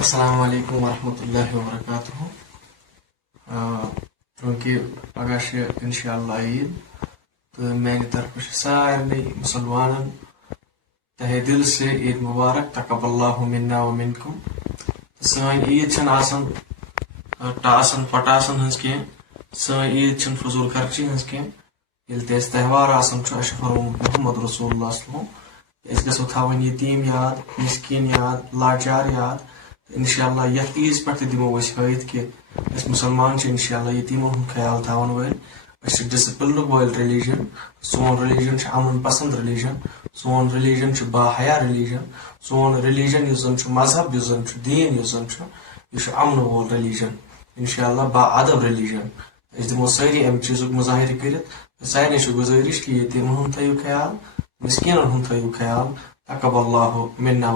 السلام علیکم ورحمۃ اللہ وبرکاتہ. چونکہ پگہ انشاء اللہ عید تو میانہ طرف سارے مسلمانن تہہ دل سے عید مبارک. تقبل اللہ منا و منکم. سن عید آسان ٹاسن پٹاسن ہز کی سن عید فضول خرچی ہز کی یل تہ تہوار آسان فرموت محمد رسول اللہ صلی اللہ علیہ وسلم اس گھو تھوین یتیم یاد مسکین یاد لاچار یاد. انشاء اللہ یتھ عیز پہ دمو ہت کہ مسلمان انشاء اللہ یتیمن ہند خیال تھاون ول. ڈسپلن ول ریلیجن. سون ریلیجن امن پسند ریلیجن. سون ریلیجن با حیا ریلیجن. سون ریلیجن اس زن مذہب اس زن دین اس زن یہ امن وول ریلیجن. انشاء اللہ با ادب ریلیجن. اس دمو ساری ام چیز مظاہر کرت. سارے گزارش کہ یتیمن ہند تھو خیال مسکینن ہند تھو خیال. تقبل اللہ منا